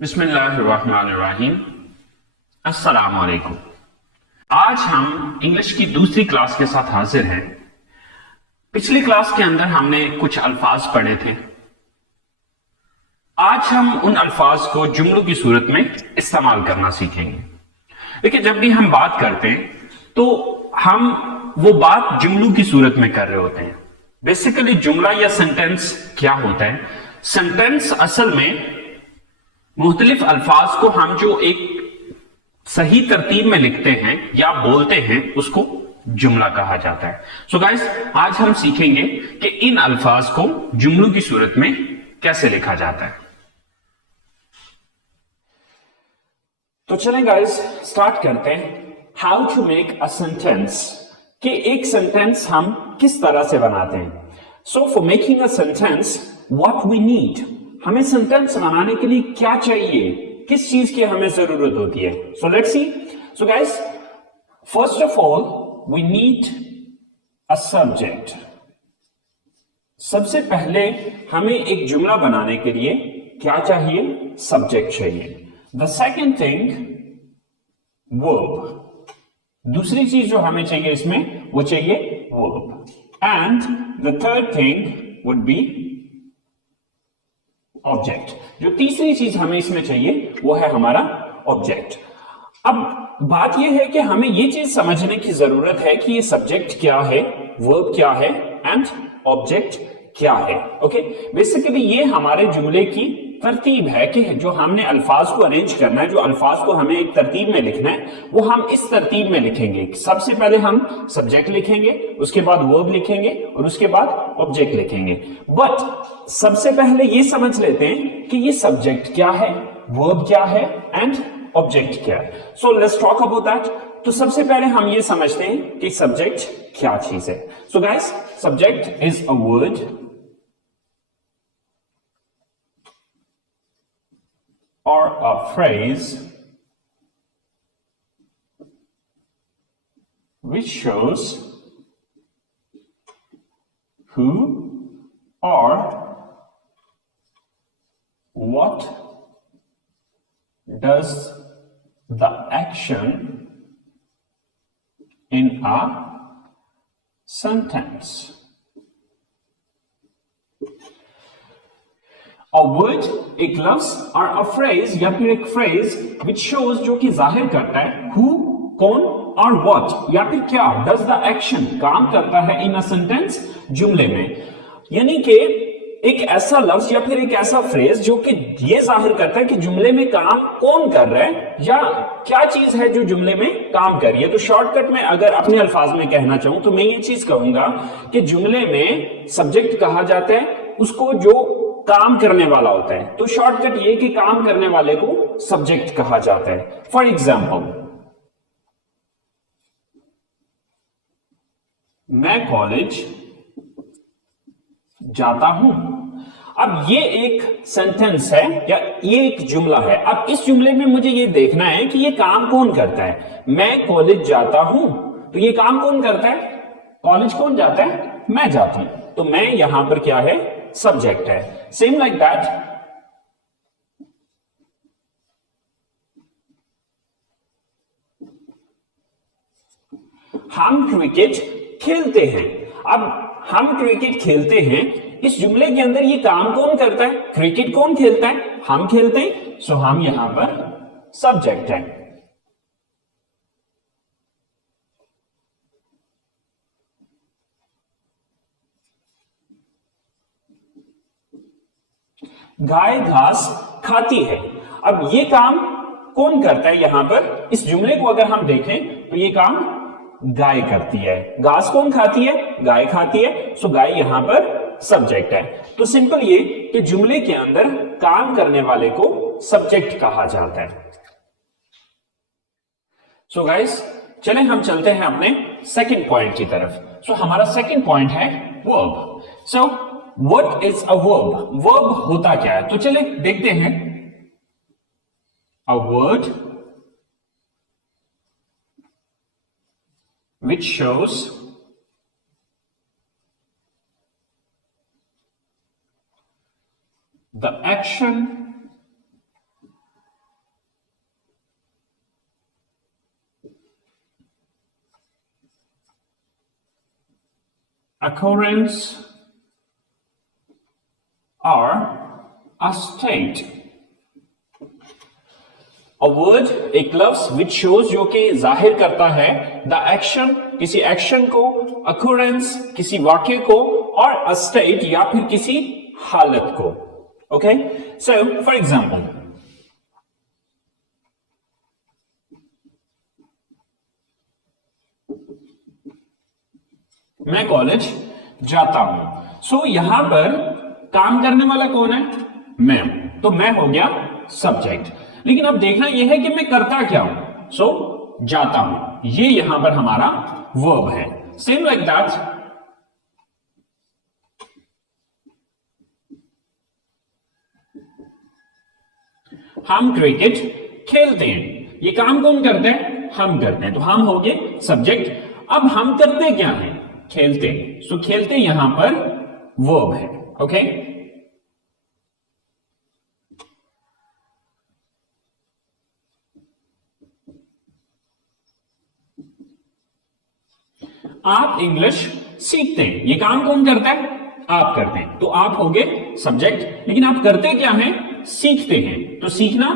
बिस्मिल्लाहिर्रहमानिर्रहीम। अस्सलाम वालेकुम। आज हम इंग्लिश की दूसरी क्लास के साथ हाजिर हैं। पिछली क्लास के अंदर हमने कुछ अल्फाज पढ़े थे। आज हम उन अल्फाज को जुमलों की सूरत में इस्तेमाल करना सीखेंगे। देखिए, जब भी हम बात करते हैं तो हम वो बात जुमलों की सूरत में कर रहे होते हैं। बेसिकली जुमला या सेंटेंस क्या होता है? सेंटेंस असल में मुख्तलिफ अल्फाज को हम जो एक सही तरतीब में लिखते हैं या बोलते हैं उसको जुमला कहा जाता है। सो गाइस, आज हम सीखेंगे कि इन अल्फाज को जुमलों की सूरत में कैसे लिखा जाता है। तो चलें गाइस, स्टार्ट करते हैं। How to make a sentence, कि एक सेंटेंस हम किस तरह से बनाते हैं। So for making a sentence what we need, हमें सेंटेंस बनाने के लिए क्या चाहिए, किस चीज की हमें जरूरत होती है। So let's see. So guys, first of all we need a subject. सबसे पहले हमें एक जुमला बनाने के लिए क्या चाहिए? सब्जेक्ट चाहिए। The second thing, verb. दूसरी चीज जो हमें चाहिए इसमें वो चाहिए verb. And the third thing would be object. जो तीसरी चीज हमें इसमें चाहिए वो है हमारा ऑब्जेक्ट। अब बात यह है कि हमें यह चीज समझने की जरूरत है कि ये सब्जेक्ट क्या है, वर्ब क्या है एंड ऑब्जेक्ट क्या है। ओके, बेसिकली ये हमारे जुमले की तरतीब है कि जो हमने अल्फाज को अरेंज करना है, जो अल्फाज को हमें एक तरतीब में लिखना है वो हम इस तरतीब में लिखेंगे। सबसे पहले हम सब्जेक्ट लिखेंगे, उसके बाद वर्ब लिखेंगे और उसके बाद ऑब्जेक्ट लिखेंगे। बट सबसे पहले ये समझ लेते हैं कि ये सब्जेक्ट क्या है, वर्ब क्या है एंड ऑब्जेक्ट क्या है। So let's talk about that. तो सबसे पहले हम ये समझते हैं कि सब्जेक्ट क्या चीज है। So guys, subject is a word or a phrase which shows who or what does the action in a sentence. A word, एक लफ्ज और a phrase या फिर एक phrase which shows, जो कि जाहिर करता है who, कौन, और what या फिर क्या does the action, काम करता है in a sentence, जुमले में। यानी कि एक ऐसा लफ्ज या फिर एक ऐसा फ्रेज जो कि ये जाहिर करता है कि जुमले में काम कौन कर रहा है या क्या चीज है जो जुमले में काम कर रही है। तो शॉर्टकट में अगर अपने अल्फाज में कहना चाहूं तो मैं ये चीज कहूंगा कि जुमले में सब्जेक्ट कहा जाता है उसको जो काम करने वाला होता है। तो शॉर्टकट ये कि काम करने वाले को सब्जेक्ट कहा जाता है। फॉर एग्जाम्पल, मैं कॉलेज जाता हूं। अब ये एक सेंटेंस है या ये एक जुमला है। अब इस जुमले में मुझे ये देखना है कि ये काम कौन करता है। मैं कॉलेज जाता हूं, तो ये काम कौन करता है? कॉलेज कौन जाता है? मैं जाता हूं। तो मैं यहां पर क्या है? सब्जेक्ट है। सेम लाइक दैट, हम क्रिकेट खेलते हैं। अब हम क्रिकेट खेलते हैं, इस जुमले के अंदर ये काम कौन करता है? क्रिकेट कौन खेलता है? हम खेलते हैं। सो हम यहां पर सब्जेक्ट है। गाय घास खाती है। अब ये काम कौन करता है? यहां पर इस जुमले को अगर हम देखें तो ये काम गाय करती है। घास कौन खाती है? गाय खाती है। सो गाय यहां पर सब्जेक्ट है। तो सिंपल ये कि जुमले के अंदर काम करने वाले को सब्जेक्ट कहा जाता है। सो गाइस, चलें हम चलते हैं अपने सेकंड पॉइंट की तरफ। सो हमारा सेकंड पॉइंट है verb. So what is a verb? Verb होता क्या है? तो चले देखते हैं। A word which shows the action occurrence or a state. A word, एक लफ्ज which shows, जो कि जाहिर करता है the action, किसी एक्शन को, occurrence, किसी वाक्य को, और a state, या फिर किसी हालत को. Okay, so for example, मैं कॉलेज जाता हूं. सो यहां पर काम करने वाला कौन है? मैं. तो मैं हो गया सब्जेक्ट. लेकिन अब देखना यह है कि मैं करता क्या हूं. सो जाता हूं, ये यहां पर हमारा वर्ब है. सेम लाइक दैट, हम क्रिकेट खेलते हैं. ये काम कौन करते हैं? हम करते हैं. तो हम हो गए सब्जेक्ट. अब हम करते क्या हैं? खेलते. सो खेलते यहां पर वर्ब है. ओके, आप इंग्लिश सीखते हैं. ये काम कौन करता है? आप करते हैं. तो आप हो गए सब्जेक्ट. लेकिन आप करते क्या हैं? सीखते हैं. तो सीखना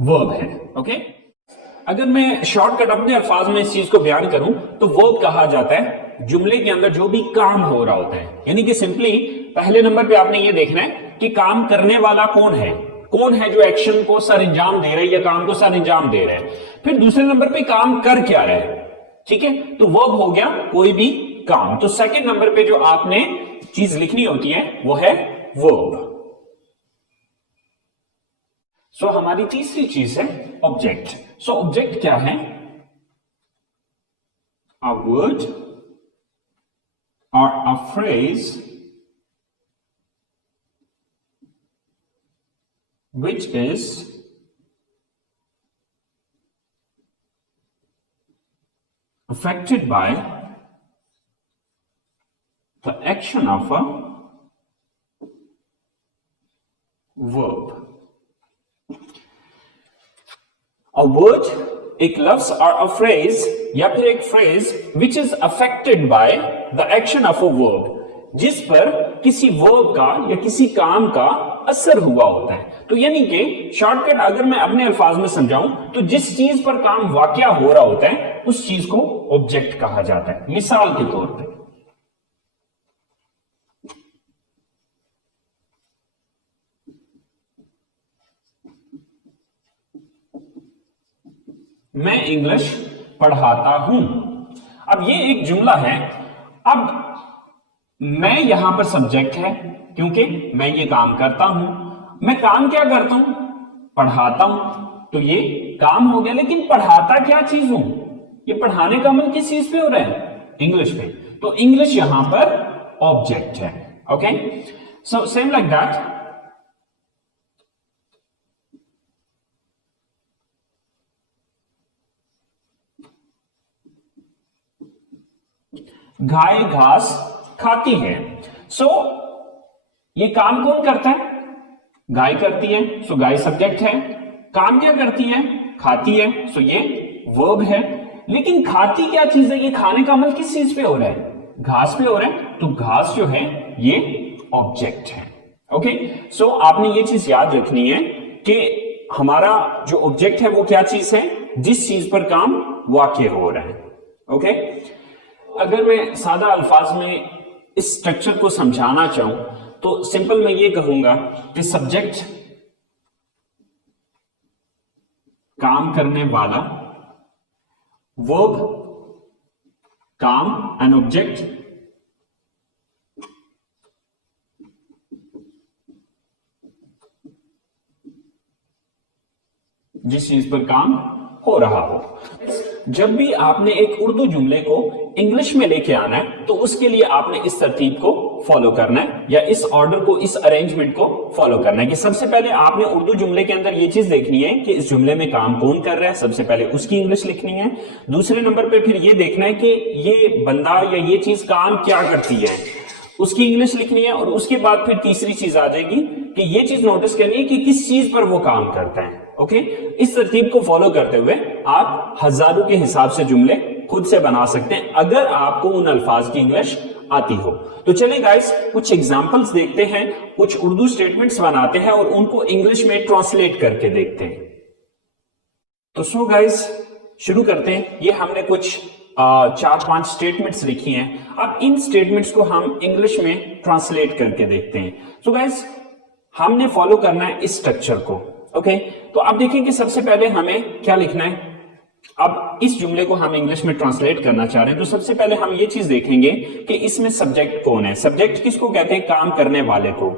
वर्ब है. ओके, अगर मैं शॉर्टकट अपने अल्फाज में इस चीज को बयान करूं तो वर्ब कहा जाता है जुमले के अंदर जो भी काम हो रहा होता है. यानी कि सिंपली पहले नंबर पे आपने ये देखना है कि काम करने वाला कौन है. कौन है जो एक्शन को सर अंजाम दे रहा है या काम को सर अंजाम दे रहा है. फिर दूसरे नंबर पे काम कर क्या रहा है. ठीक है, तो वर्ब हो गया कोई भी काम. तो सेकंड नंबर पे जो आपने चीज लिखनी होती है वो है वर्ब. सो हमारी तीसरी चीज है ऑब्जेक्ट. सो ऑब्जेक्ट क्या है? A word or a phrase which is affected by the action of a verb. A word, एक लफ्ज, और अ फ्रेज या फिर एक phrase which is affected by the action of a verb, जिस पर किसी वर्ब का या किसी काम का असर हुआ होता है. तो यानी कि शॉर्टकट अगर मैं अपने अल्फाज में समझाऊं तो जिस चीज पर काम वाकया हो रहा होता है उस चीज को ऑब्जेक्ट कहा जाता है. मिसाल के तौर पे मैं इंग्लिश पढ़ाता हूं. अब ये एक जुमला है. अब मैं यहां पर सब्जेक्ट है क्योंकि मैं ये काम करता हूं. मैं काम क्या करता हूं? पढ़ाता हूं. तो ये काम हो गया. लेकिन पढ़ाता क्या चीज हूं? ये पढ़ाने का अमल किस चीज पे हो रहा है? इंग्लिश पे. तो इंग्लिश यहां पर ऑब्जेक्ट है. Okay, so same like that, गाय घास खाती है. सो ये काम कौन करता है? गाय करती है. सो गाय सब्जेक्ट है. काम क्या करती है? खाती है. सो ये वर्ब है. लेकिन खाती क्या चीज है? ये खाने का अमल किस चीज पे हो रहा है? घास पे हो रहा है. तो घास जो है ये ऑब्जेक्ट है. ओके, सो आपने ये चीज याद रखनी है कि हमारा जो ऑब्जेक्ट है वो क्या चीज है? जिस चीज पर काम वाकई हो रहा है. ओके, अगर मैं सादा अल्फाज में इस स्ट्रक्चर को समझाना चाहूं तो सिंपल मैं ये कहूंगा कि सब्जेक्ट काम करने वाला, वर्ब काम, एंड ऑब्जेक्ट जिस चीज पर काम हो रहा हो. जब भी आपने एक उर्दू जुमले को इंग्लिश में लेके आना है तो उसके लिए आपने इस तरतीब को फॉलो करना है, या इस ऑर्डर को, इस अरेंजमेंट को फॉलो करना है कि सबसे पहले आपने उर्दू जुमले के अंदर ये चीज देखनी है कि इस जुमले में काम कौन कर रहा है. सबसे पहले उसकी इंग्लिश लिखनी है. दूसरे नंबर पे फिर ये देखना है कि ये बंदा या ये चीज काम क्या करती है, उसकी इंग्लिश लिखनी है. और उसके बाद फिर तीसरी चीज आ जाएगी कि ये चीज नोटिस करनी है कि किस चीज पर वो काम करता है. ओके, इस तरतीब को फॉलो करते हुए आप हजारों के हिसाब से जुमले खुद से बना सकते हैं अगर आपको उन अल्फाज की इंग्लिश आती हो। तो चलें गाइस, कुछ एग्जांपल्स देखते हैं, कुछ उर्दू स्टेटमेंट्स बनाते हैं और उनको इंग्लिश में ट्रांसलेट करके देखते हैं। तो सो गाइस शुरू करते हैं। ये हमने कुछ 4-5 स्टेटमेंट्स लिखी हैं। अब इन स्टेटमेंट्स को हम इंग्लिश में ट्रांसलेट करके देखते हैं। सो गाइस हमने फॉलो करना है इस स्ट्रक्चर को। ओके, तो अब देखें कि सबसे पहले हमें क्या लिखना है। अब इस जुमले को हम इंग्लिश में ट्रांसलेट करना चाह रहे हैं, तो सबसे पहले हम ये चीज देखेंगे कि इसमें सब्जेक्ट कौन है। सब्जेक्ट किसको कहते हैं? काम करने वाले को।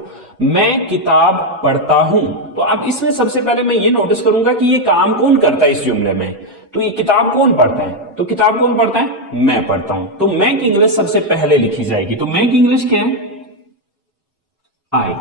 मैं किताब पढ़ता हूं, तो अब इसमें सबसे पहले मैं ये नोटिस करूंगा कि ये काम कौन करता है इस जुमले में। तो ये किताब कौन पढ़ता है? तो किताब कौन पढ़ता है? मैं पढ़ता हूं। तो मैं की इंग्लिश सबसे पहले लिखी जाएगी। तो मैं की इंग्लिश क्या है? आई।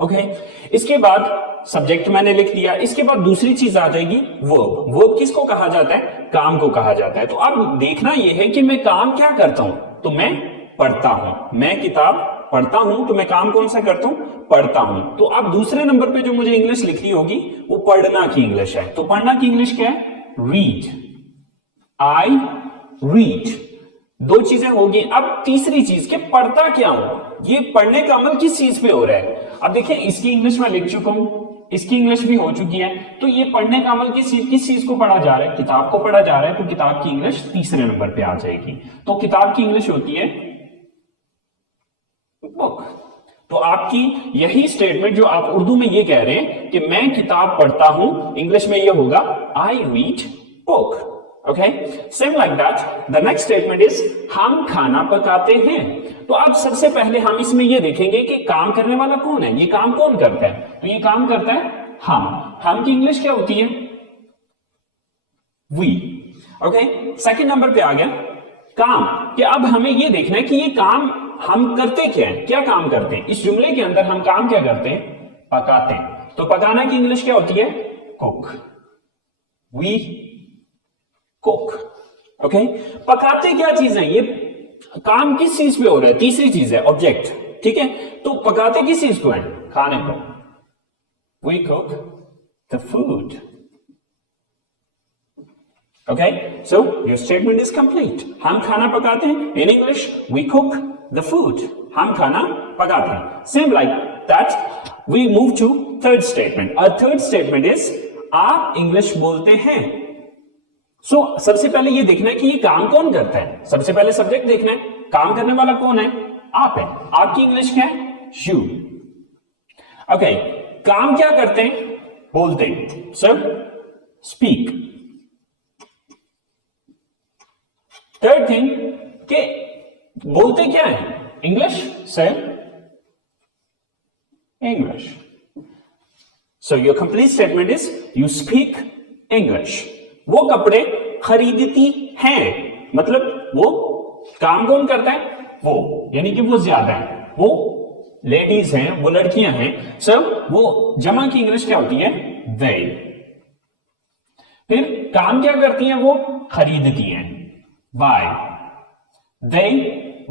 ओके, इसके बाद सब्जेक्ट मैंने लिख दिया। इसके बाद दूसरी चीज आ जाएगी वर्ब। वर्ब किसको कहा जाता है? काम को कहा जाता है। तो अब देखना यह है कि मैं काम क्या करता हूं। तो मैं पढ़ता हूं। मैं किताब पढ़ता हूं, तो मैं काम कौन सा करता हूं? पढ़ता हूं। तो अब दूसरे नंबर पे जो मुझे इंग्लिश लिखनी होगी वो पढ़ना की इंग्लिश है। तो पढ़ना की इंग्लिश क्या है? रीड। I read. दो चीजें होगी। अब तीसरी चीज के पढ़ता क्या हूं, ये पढ़ने का अमल किस चीज पे हो रहा है। अब देखिए इसकी इंग्लिश में लिख चुका हूं, इसकी इंग्लिश भी हो चुकी है। तो ये पढ़ने का अमल किस चीज को पढ़ा जा रहा है? किताब को पढ़ा जा रहा है। तो किताब की इंग्लिश तीसरे नंबर पे आ जाएगी। तो किताब की इंग्लिश होती है बुक। तो आपकी यही स्टेटमेंट जो आप उर्दू में ये कह रहे हैं कि मैं किताब पढ़ता हूं, इंग्लिश में ये होगा I read book. Okay, same like that the next statement is हम खाना पकाते हैं। तो अब सबसे पहले हम इसमें ये देखेंगे कि काम करने वाला कौन है, ये काम कौन करता है। तो ये काम करता है हम की इंग्लिश क्या होती है? वी। ओके, सेकंड नंबर पे आ गया काम। कि अब हमें ये देखना है कि ये काम हम करते क्या है, क्या काम करते हैं। इस जुमले के अंदर हम काम क्या करते हैं? पकाते हैं। तो पकाना की इंग्लिश क्या होती है? कुक। We cook. ओके, पकाते क्या चीज है? ये काम किस चीज पे हो रहा है? तीसरी चीज है ऑब्जेक्ट। ठीक है, तो पकाते किस चीज को है? खाने को। We cook the food. Okay, so your statement is complete. हम खाना पकाते हैं। In English we cook the food. हम खाना पकाते हैं। Same like that we move to third statement. और थर्ड स्टेटमेंट इज आप इंग्लिश बोलते हैं। सो सबसे पहले ये देखना है कि ये काम कौन करता है। सबसे पहले सब्जेक्ट देखना है, काम करने वाला कौन है? आप है। आपकी इंग्लिश क्या है? यू। ओके, काम क्या करते हैं? बोलते हैं। Sir speak. थर्ड थिंग के बोलते क्या है? English. Sir English. So your complete statement is you speak English. वो कपड़े खरीदती हैं, मतलब वो काम कौन करता है? वो, यानी कि वो ज्यादा है, वो लेडीज हैं, वो लड़कियां हैं। सब वो जमा की इंग्लिश क्या होती है? they। फिर काम क्या करती हैं? वो खरीदती हैं, buy। they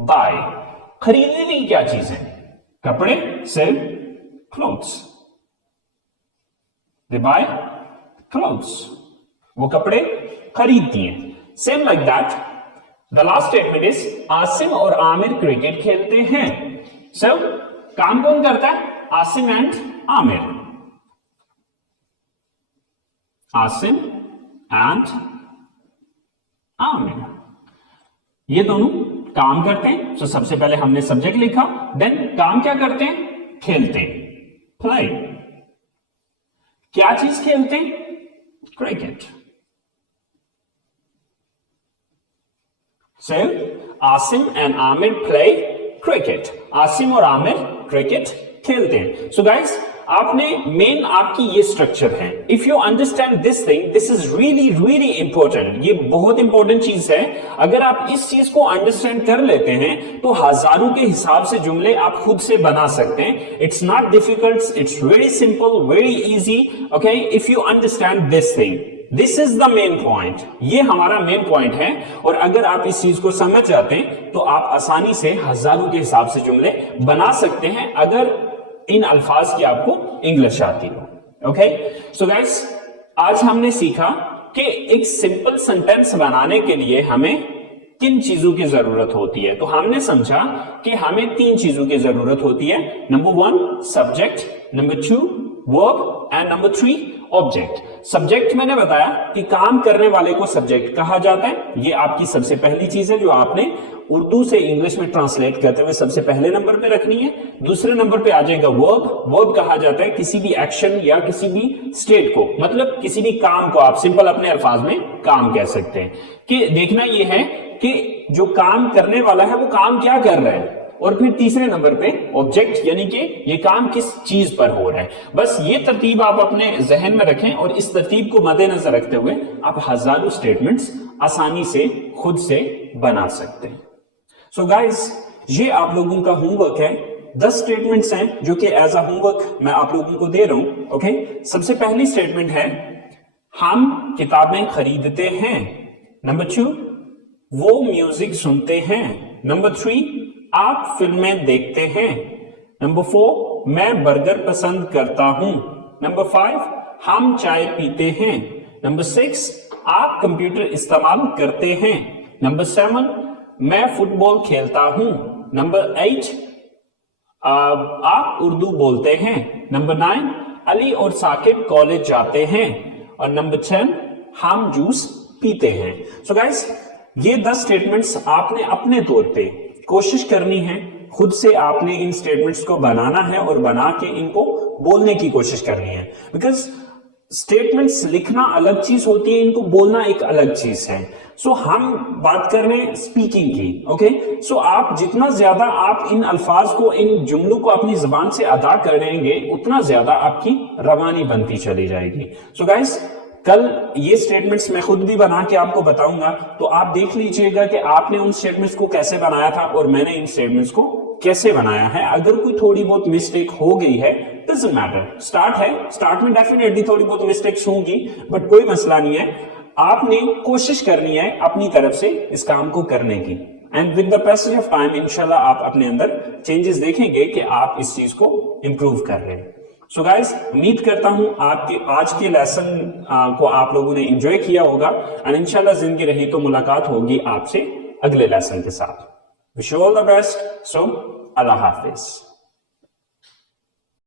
buy। खरीदने की क्या चीज है? कपड़े। सिर्फ clothes। they buy clothes। वो कपड़े खरीदती हैं। Same like that the last statement is Asim और आमिर क्रिकेट खेलते हैं। सो काम कौन करता है? आसिम एंड आमिर। आसिम एंड आमिर, ये दोनों काम करते हैं। सो सबसे पहले हमने सब्जेक्ट लिखा, देन काम क्या करते हैं? खेलते हैं, प्ले। क्या चीज खेलते हैं? Cricket. So, Asim and Aamir play cricket. Asim और आमिर क्रिकेट खेलते हैं। सो गाइस, आपने मेन आपकी ये स्ट्रक्चर है। If you understand this thing, this is really really important. ये बहुत इंपॉर्टेंट चीज है। अगर आप इस चीज को अंडरस्टैंड कर लेते हैं तो हजारों के हिसाब से जुमले आप खुद से बना सकते हैं। It's not difficult, it's very simple, very easy. Okay, if you understand this thing, this is the main point. ये हमारा मेन पॉइंट है। और अगर आप इस चीज को समझ जाते हैं तो आप आसानी से हजारों के हिसाब से जुमले बना सकते हैं, अगर इन अल्फाज की आपको इंग्लिश आती हो। ओके, सो गाइस, आज हमने सीखा कि एक सिंपल सेंटेंस बनाने के लिए हमें किन चीजों की जरूरत होती है? तो हमने समझा कि हमें 3 चीजों की जरूरत होती है। Number 1 subject, number 2 verb and number 3 object. Subject मैंने बताया कि काम करने वाले को सब्जेक्ट कहा जाता है। ये आपकी सबसे पहली चीज है जो आपने उर्दू से इंग्लिश में ट्रांसलेट करते हुए सबसे पहले नंबर पे रखनी है। दूसरे नंबर पे आ जाएगा वर्ब। वर्ब कहा जाता है किसी भी एक्शन या किसी भी स्टेट को, मतलब किसी भी काम को आप सिंपल अपने अल्फाज में काम कह सकते हैं। कि देखना यह है कि जो काम करने वाला है वो काम क्या कर रहा है, और फिर तीसरे नंबर पे ऑब्जेक्ट, यानी कि ये काम किस चीज पर हो रहा है। बस ये तरतीब आप अपने जहन में रखें और इस तरतीब को मद्देनजर रखते हुए आप हजारों स्टेटमेंट्स आसानी से खुद से बना सकते हैं। सो गाइस, ये आप लोगों का होमवर्क है। 10 स्टेटमेंट्स हैं जो कि एज अ होमवर्क मैं आप लोगों को दे रहा हूं। ओके, सबसे पहली स्टेटमेंट है हम किताबें खरीदते हैं। नंबर 2 वो म्यूजिक सुनते हैं। नंबर 3 आप फिल्में देखते हैं। नंबर 4 मैं बर्गर पसंद करता हूं। नंबर 5 हम चाय पीते हैं। नंबर 6 आप कंप्यूटर इस्तेमाल करते हैं। नंबर 7 मैं फुटबॉल खेलता हूं। नंबर 8 आप उर्दू बोलते हैं। नंबर 9 अली और साकिब कॉलेज जाते हैं। और नंबर 10 हम जूस पीते हैं। सो गाइस, ये 10 स्टेटमेंट्स आपने अपने तौर पे कोशिश करनी है, खुद से आपने इन स्टेटमेंट्स को बनाना है और बना के इनको बोलने की कोशिश करनी है। बिकॉज स्टेटमेंट्स लिखना अलग चीज होती है, इनको बोलना एक अलग चीज है। सो हम बात कर रहे हैं स्पीकिंग की। ओके, सो आप जितना ज्यादा आप इन अल्फाज को, इन जुमलों को अपनी जुबान से अदा करेंगे, उतना ज्यादा आपकी रवानी बनती चली जाएगी। सो गाइस, कल ये स्टेटमेंट्स मैं खुद भी बना के आपको बताऊंगा, तो आप देख लीजिएगा कि आपने उन स्टेटमेंट्स को कैसे बनाया था और मैंने इन स्टेटमेंट्स को कैसे बनाया है। अगर कोई थोड़ी बहुत मिस्टेक हो गई है, डजंट मैटर, स्टार्ट है, स्टार्ट में डेफिनेटली थोड़ी बहुत मिस्टेक्स होंगी, बट कोई मसला नहीं है। आपने कोशिश करनी है अपनी तरफ से इस काम को करने की, and with the passage of time इंशाल्लाह आप अपने अंदर चेंजेस देखेंगे कि आप इस चीज को इंप्रूव कर रहे हैं। सो गाइस, उम्मीद करता हूं आपके आज के लेसन को आप लोगों ने एंजॉय किया होगा, एंड इंशाल्लाह जिंदगी रही तो मुलाकात होगी आपसे अगले लेसन के साथ। Wish you all the best. So Allah Hafiz.